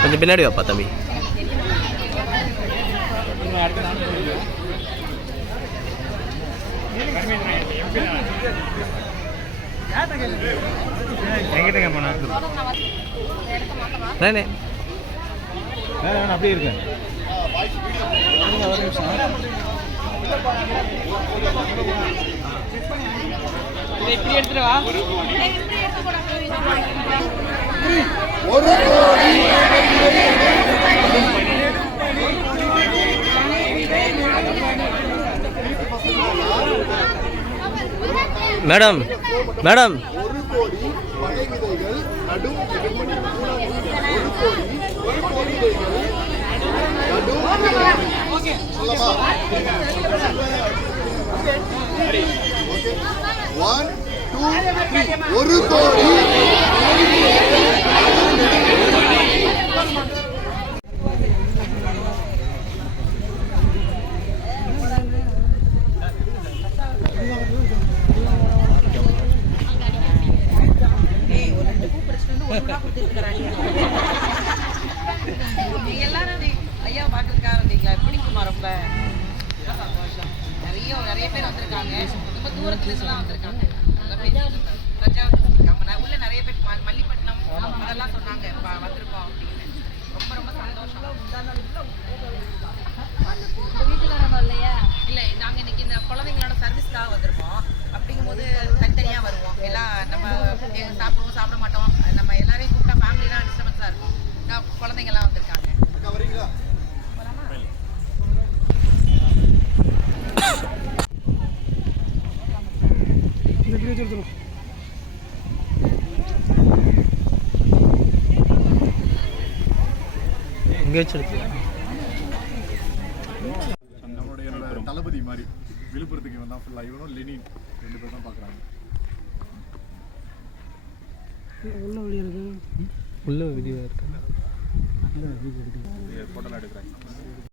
கொஞ்சம் பின்னாடி வாப்பா தம்பி. எங்கிட்டங்க போனா? நானே வேணாம் அப்படியே இருக்கேன் மேடம் மேடம் ஒரு கோடி பனை விதைகள் நடும். ஒரு கோடி நடும்? One, two, three. ஒரு கோடி நீங்க எல்லாரும் நீ- ஐயா பார்க்கறதுக்காக வந்தீங்களா பிடிக்குமா ரொம்ப சந்தோஷம் நிறைய நிறைய பேர் வந்திருக்காங்க ரொம்ப தூரத்துல இருந்துலாம் வந்திருக்காங்க உள்ள நிறைய பேர் ம- மல்லிப்பட்டினம் அதெல்லாம் சொன்னாங்க வந்திருக்கோம் அப்படின்னு ரொம்ப ரொம்ப சந்தோஷம் இல்லை நாங்கள் இன்னைக்கு இந்த குழந்தைங்களோட சர்வீஸ்க்காக வந்திருக்கோம் அப்படிங்கும்போது தனித்தனியாக வருவோம் எல்லாம் நம்ம சாப்பிடுவோம் சாப்பிட மாட்டோம் நம்ம எல்லாரையும் கூப்பிட்டா ஃபேமிலிலாம் டிஸ்டர்பன்ஸா இருக்கும் நான் குழந்தைங்கலாம் வந்திருக்காங்க அக்கா வரீங்களா இங்கே வச்சிருக்கு நம்மளுடைய தளபதி மாதிரி விழுப்புரத்துக்கு இவன் தான் ஃபுல்லாக இவனும் லெனின். ரெண்டு பேர் தான் பார்க்குறாங்க. உள்ள வீடியோ இருக்கு. ஃபோட்டோலாம் எடுக்கிறாங்க